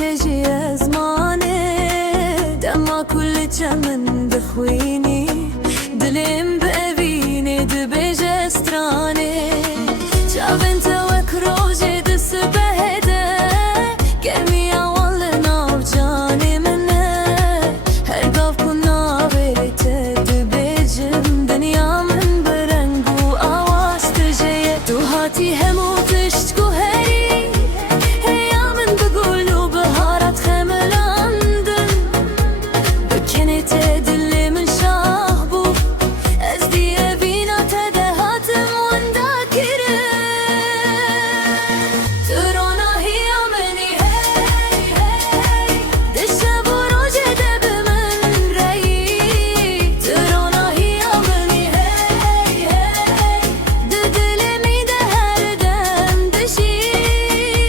تجي زماني دما كل جمن بخويني دلم بأبيني دبيج استراني شاف انت وكروجي دس بهده كمي اول نار جاني منه هرقاف كنا بيت دبيجم دنيا من برنقو آواز تجي دوهاتي همو تشتكو هري هيا من بقولو بهارات خملاندن بكني تدلي من شاهبو ازدي ابينا تدهاتم ونداكره ترونا هي مني هي هي دشب وروجي دب من ري ترونا هي مني هي هي ددلي ميده هردم دشي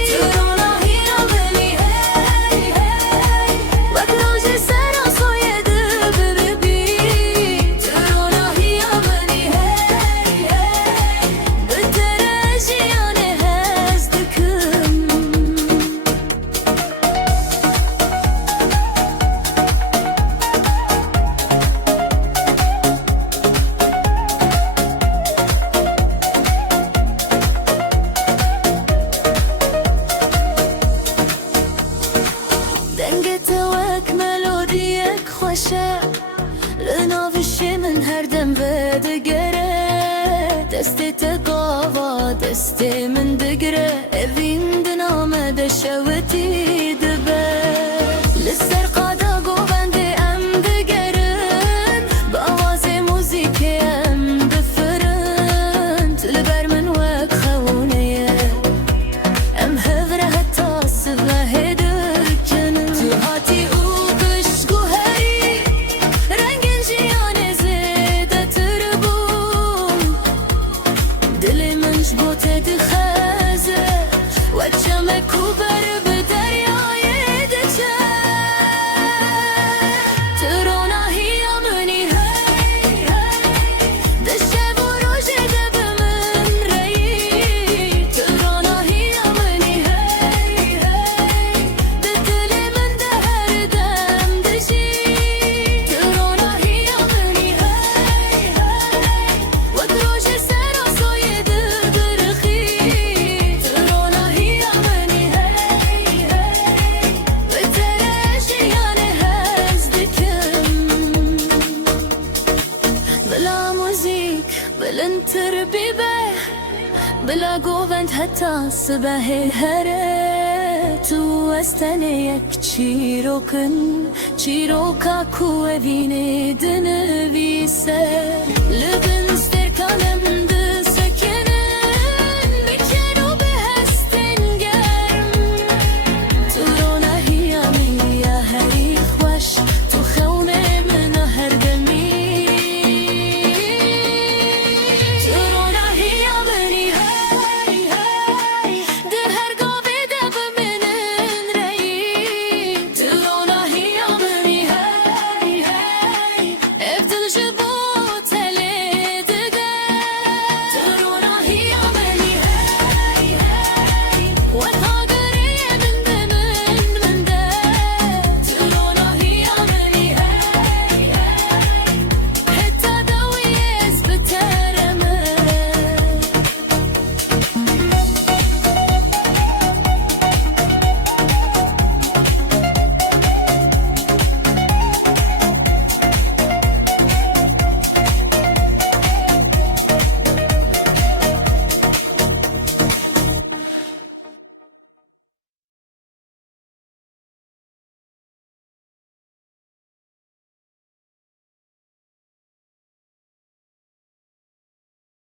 ترونا هي مني هي هي وكلوجي سرا صويد بربي ترونا هي مني هي هي بترجي انا هزدكم دنگتوك ملوديك خوشه لنافشي من هر دم بدقره دستي تقاوى دستي من دقره evin دنامه دشوتي دبه للسرقة داقو بندي ام دقرن بأوازي موزيكي ام دفرن تلبر من وك خونيه ام هفره حتى سبه هدكن تهاتي وبشكو هري رنگن جياني زيده تربون دلي منش بوته دخازه وجمك وبر بدرياي دچه ترونا هي مني هي هي دشب وروجي دب من ري ترونا هي مني هي هي ددلي من دهر دم دشي ترونا هي مني هي هي وكروجي سرا صويد برخي ترونا هي مني هي هي بترجي انا هزدكم بلا موزيك بلا انتربيبه بلا قوبند حتى صبح هره تو استنيك چیروکن چیروکا کو وینه دنویسه